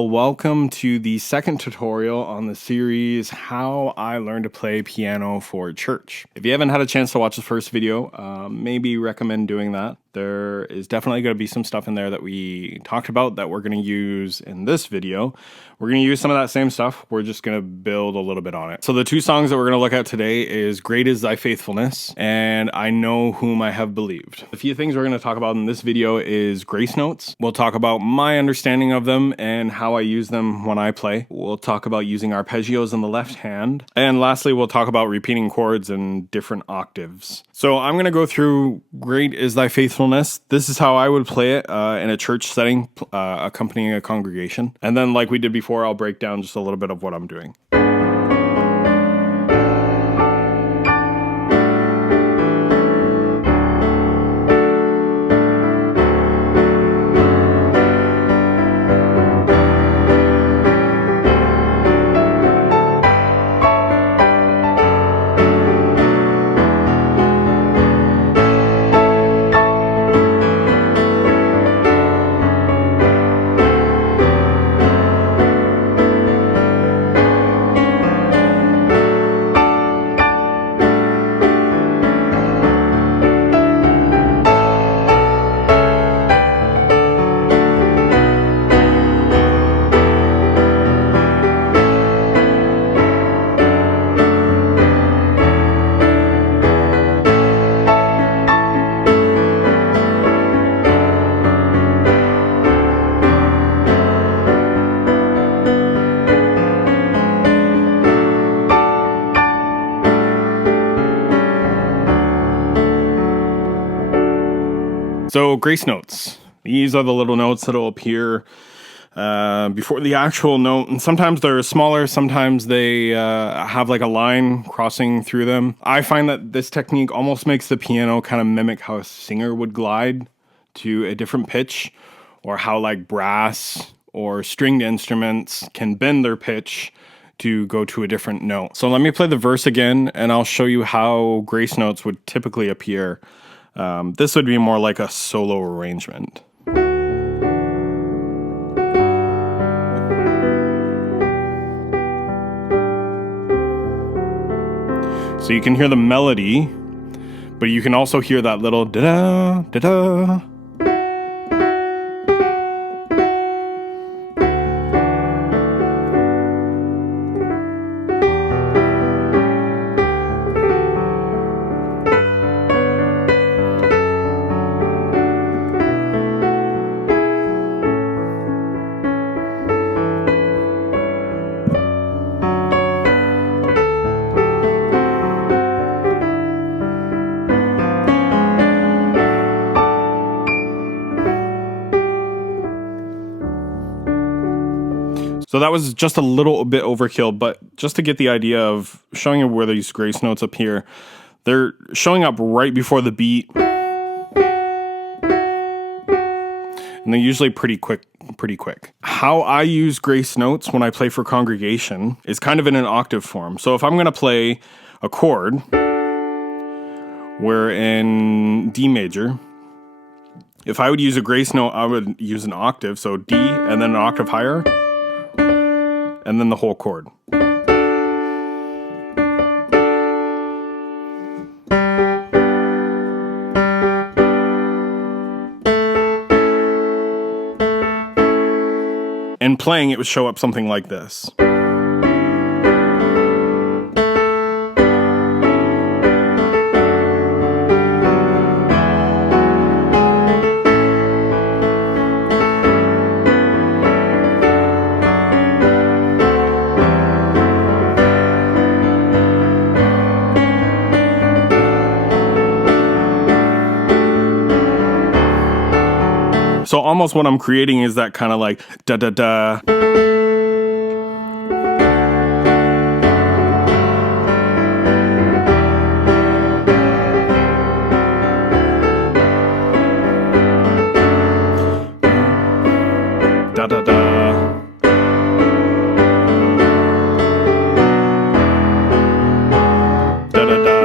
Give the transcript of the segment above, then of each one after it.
Well, welcome to the second tutorial on the series, How I Learned to Play Piano for Church. If you haven't had a chance to watch the first video, maybe recommend doing that. There is definitely going to be some stuff in there that we talked about that we're going to use in this video. We're going to use some of that same stuff. We're just going to build a little bit on it. So the two songs that we're going to look at today is Great Is Thy Faithfulness and I Know Whom I Have Believed. A few things we're going to talk about in this video is grace notes. We'll talk about my understanding of them and how I use them when I play. We'll talk about using arpeggios in the left hand. And lastly, we'll talk about repeating chords and different octaves. So I'm going to go through Great Is Thy Faithfulness. This is how I would play it in a church setting, accompanying a congregation. And then like we did before, I'll break down just a little bit of what I'm doing. So grace notes, these are the little notes that will appear before the actual note, and sometimes they're smaller, sometimes they have like a line crossing through them. I find that this technique almost makes the piano kind of mimic how a singer would glide to a different pitch, or how like brass or stringed instruments can bend their pitch to go to a different note. So let me play the verse again, and I'll show you how grace notes would typically appear. This would be more like a solo arrangement. So you can hear the melody, but you can also hear that little da-da, da-da. So that was just a little bit overkill, but just to get the idea of showing you where these grace notes appear, they're showing up right before the beat. And they're usually pretty quick. How I use grace notes when I play for congregation is kind of in an octave form. So if I'm going to play a chord, we're in D major. If I would use a grace note, I would use an octave, so D and then an octave higher, and then the whole chord. And playing, it would show up something like this. So almost what I'm creating is that kind of like da-da-da. Da-da-da. Da-da-da.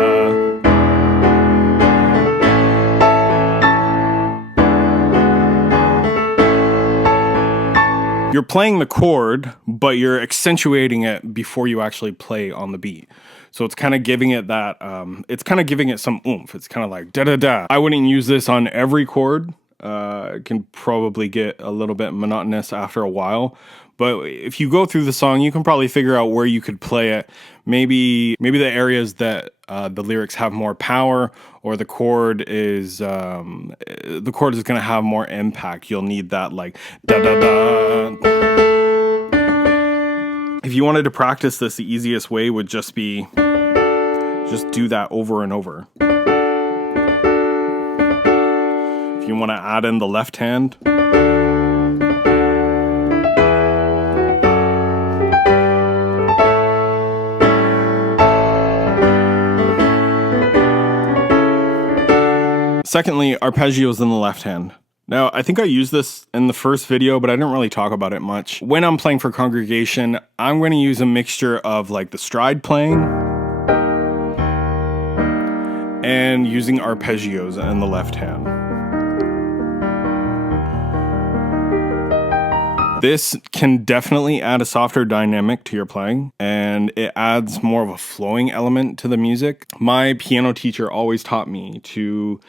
You're playing the chord, but you're accentuating it before you actually play on the beat. So it's kind of giving it that, it's kind of giving it some oomph. It's kind of like da-da-da. I wouldn't use this on every chord. It can probably get a little bit monotonous after a while. But if you go through the song, you can probably figure out where you could play it. Maybe the areas that the lyrics have more power, or the chord is going to have more impact. You'll need that like da da da. If you wanted to practice this, the easiest way would just be do that over and over. If you want to add in the left hand. Secondly, arpeggios in the left hand. Now, I think I used this in the first video, but I didn't really talk about it much. When I'm playing for congregation, I'm going to use a mixture of like the stride playing and using arpeggios in the left hand. This can definitely add a softer dynamic to your playing, and it adds more of a flowing element to the music. My piano teacher always taught me to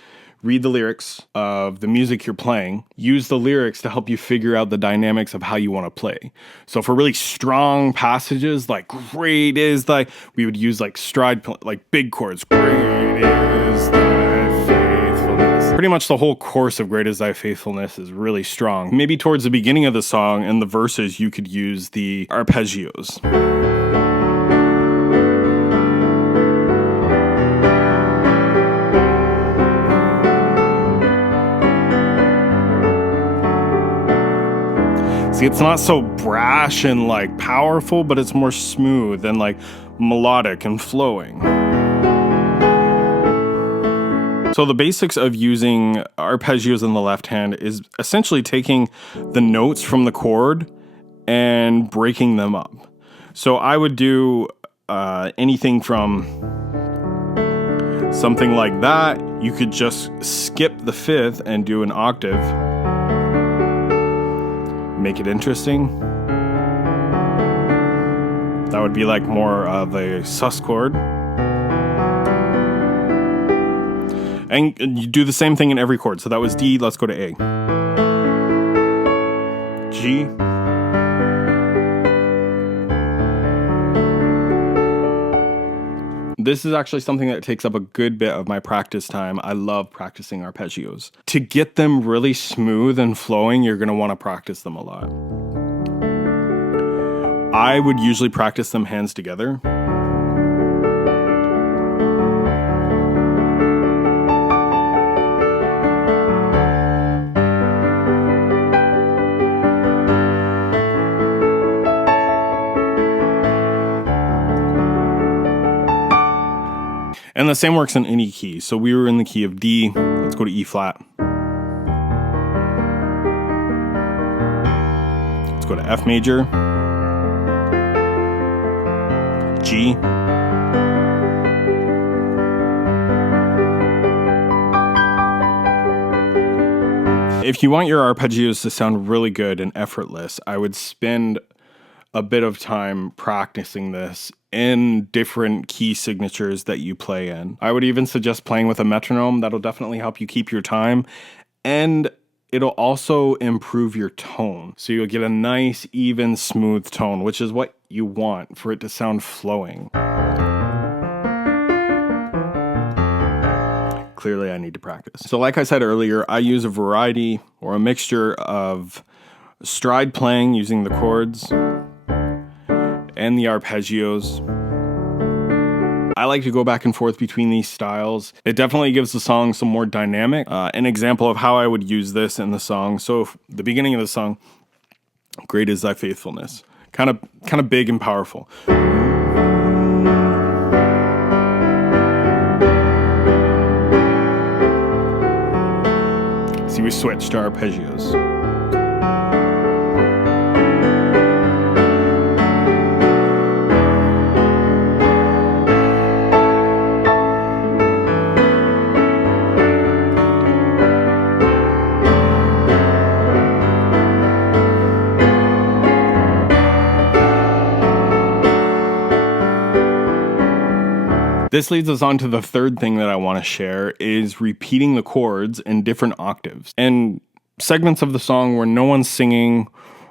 read the lyrics of the music you're playing, use the lyrics to help you figure out the dynamics of how you want to play. So for really strong passages, like great is thy, we would use like stride, like big chords. Great is thy faithfulness. Pretty much the whole course of Great is Thy Faithfulness is really strong. Maybe towards the beginning of the song and the verses, you could use the arpeggios. See, it's not so brash and like powerful, but it's more smooth and like melodic and flowing. So the basics of using arpeggios in the left hand is essentially taking the notes from the chord and breaking them up. So I would do anything from something like that. You could just skip the fifth and do an octave. Make it interesting. That would be like more of a sus chord. And you do the same thing in every chord. So that was D, let's go to A. G. This is actually something that takes up a good bit of my practice time. I love practicing arpeggios. To get them really smooth and flowing, you're going to want to practice them a lot. I would usually practice them hands together. And the same works in any key. So we were in the key of D. Let's go to E flat. Let's go to F major. G. If you want your arpeggios to sound really good and effortless, I would spend a bit of time practicing this in different key signatures that you play in. I would even suggest playing with a metronome. That'll definitely help you keep your time, and it'll also improve your tone. So you'll get a nice, even, smooth tone, which is what you want for it to sound flowing. Clearly, I need to practice. So like I said earlier, I use a variety or a mixture of stride playing using the chords and the arpeggios. I like to go back and forth between these styles. It definitely gives the song some more dynamic. An example of how I would use this in the song. So the beginning of the song, Great is Thy Faithfulness. Kind of big and powerful. See, we switched to arpeggios. This leads us on to the third thing that I want to share is repeating the chords in different octaves. And segments of the song where no one's singing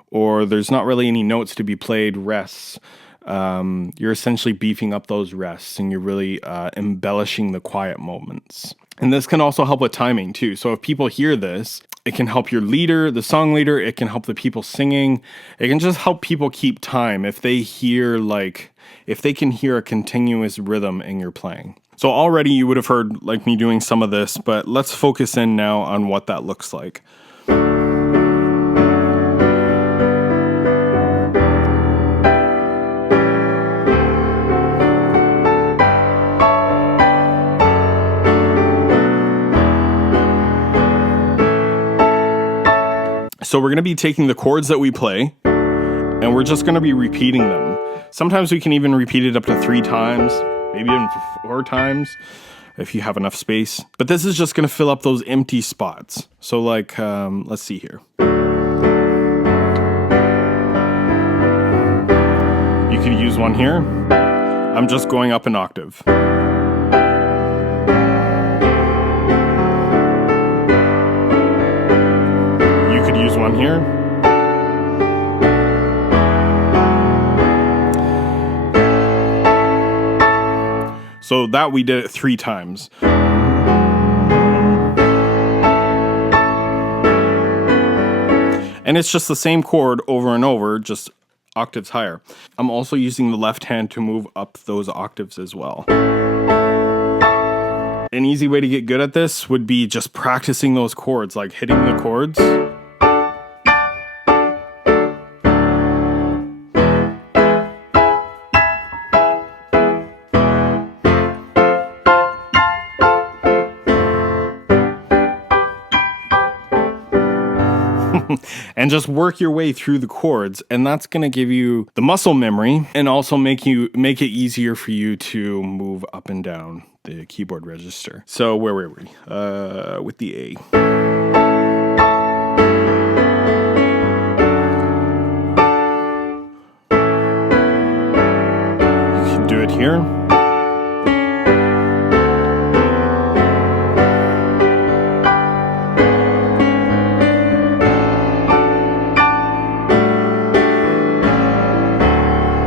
or there's not really any notes to be played, rests. You're essentially beefing up those rests and you're really embellishing the quiet moments. And this can also help with timing too. So if people hear this, it can help your leader, the song leader, it can help the people singing. It can just help people keep time if they hear if they can hear a continuous rhythm in your playing. So already you would have heard me doing some of this, but let's focus in now on what that looks like. So we're going to be taking the chords that we play, and we're just going to be repeating them. Sometimes we can even repeat it up to 3 times, maybe even 4 times, if you have enough space. But this is just going to fill up those empty spots. So let's see here. You could use one here. I'm just going up an octave. Use one here. So that we did it 3 times. And it's just the same chord over and over, just octaves higher. I'm also using the left hand to move up those octaves as well. An easy way to get good at this would be just practicing those chords, like hitting the chords. And just work your way through the chords, and that's going to give you the muscle memory and also make it easier for you to move up and down the keyboard register. So where were we? With the A. You can do it here.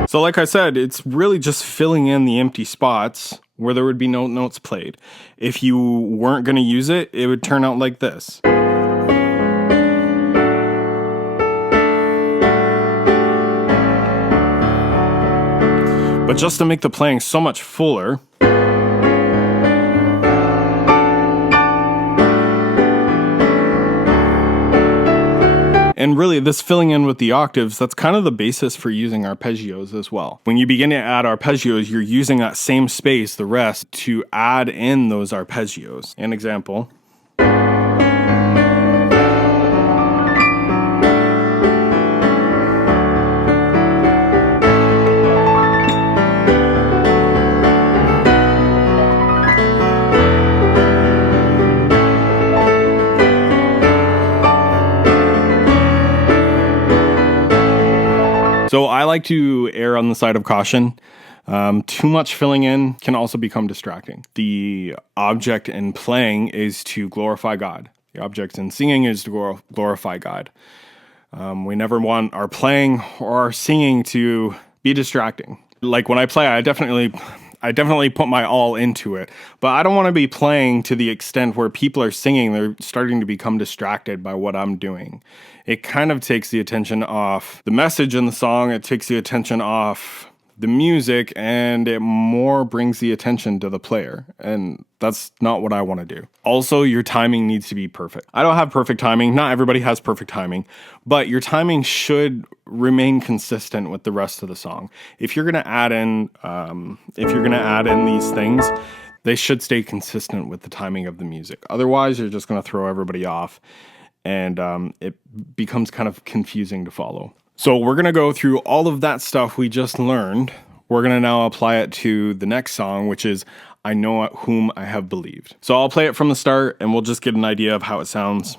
So like I said, it's really just filling in the empty spots where there would be no notes played. If you weren't going to use it, it would turn out like this. But just to make the playing so much fuller, and really, this filling in with the octaves, that's kind of the basis for using arpeggios as well. When you begin to add arpeggios, you're using that same space, the rest, to add in those arpeggios. An example. So I like to err on the side of caution. Too much filling in can also become distracting. The object in playing is to glorify God. The object in singing is to glorify God. We never want our playing or our singing to be distracting. Like when I play, I definitely put my all into it, but I don't want to be playing to the extent where people are singing, they're starting to become distracted by what I'm doing. It kind of takes the attention off the message in the song, it takes the attention off the music, and it more brings the attention to the player, and that's not what I want to do. Also, your timing needs to be perfect. I don't have perfect timing, not everybody has perfect timing, but your timing should remain consistent with the rest of the song. If you're going to add in these things, they should stay consistent with the timing of the music. Otherwise, you're just going to throw everybody off, and it becomes kind of confusing to follow. So we're going to go through all of that stuff we just learned. We're going to now apply it to the next song, which is I Know Whom I Have Believed. So I'll play it from the start, and we'll just get an idea of how it sounds.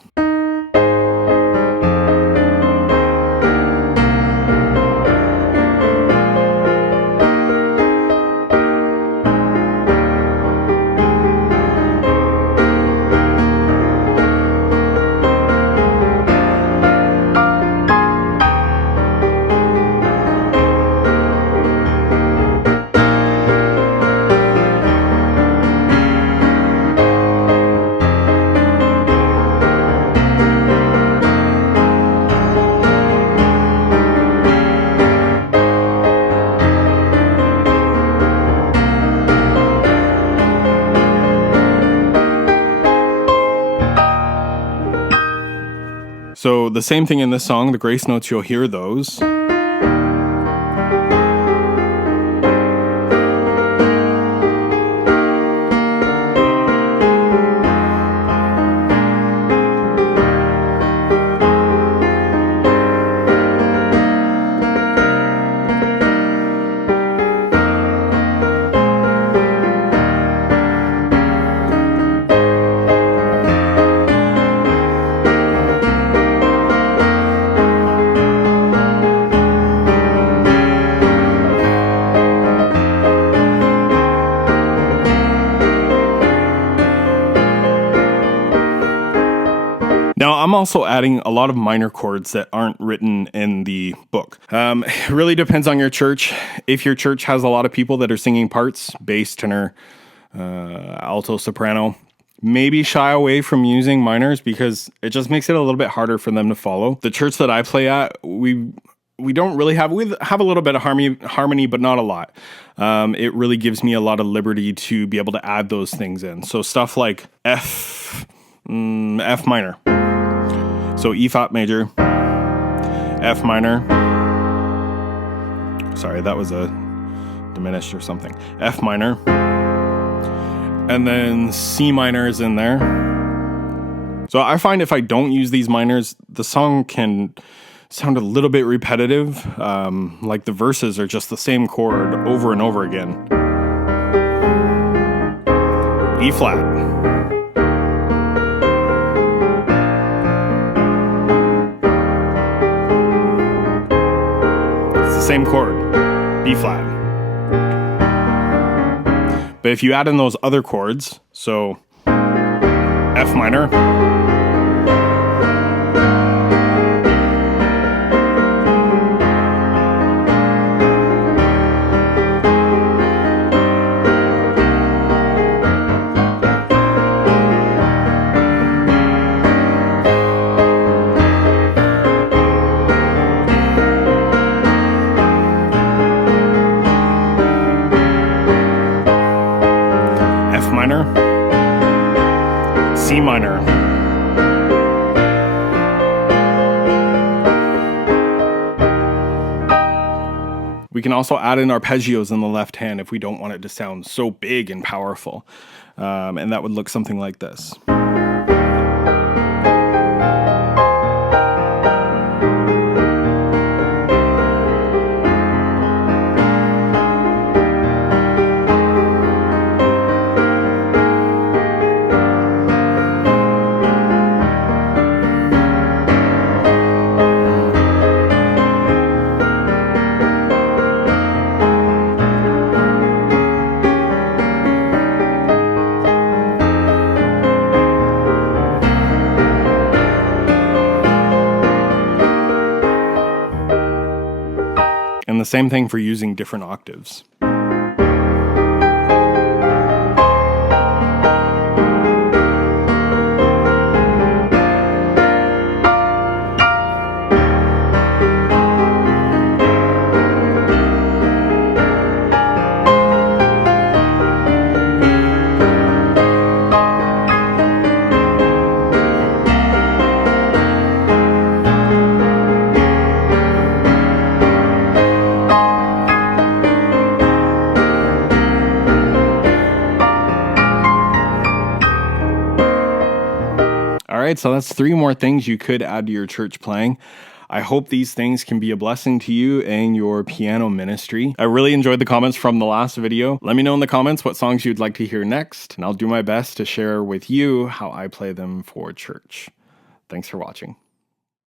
So the same thing in this song, the grace notes, you'll hear those. Now, I'm also adding a lot of minor chords that aren't written in the book. It really depends on your church. If your church has a lot of people that are singing parts, bass, tenor, alto, soprano, maybe shy away from using minors because it just makes it a little bit harder for them to follow. The church that I play at, we don't really have, we have a little bit of harmony, but not a lot. It really gives me a lot of liberty to be able to add those things in. So stuff like F minor. So E flat major, F minor. Sorry, that was a diminished or something. F minor. And then C minor is in there. So I find if I don't use these minors, the song can sound a little bit repetitive. Like the verses are just the same chord over and over again. E flat. Same chord, B flat. But if you add in those other chords, so F minor, minor, C minor. We can also add in arpeggios in the left hand if we don't want it to sound so big and powerful. And that would look something like this. And the same thing for using different octaves. All right, so that's 3 more things you could add to your church playing. I hope these things can be a blessing to you and your piano ministry. I really enjoyed the comments from the last video. Let me know in the comments what songs you'd like to hear next, and I'll do my best to share with you how I play them for church. Thanks for watching.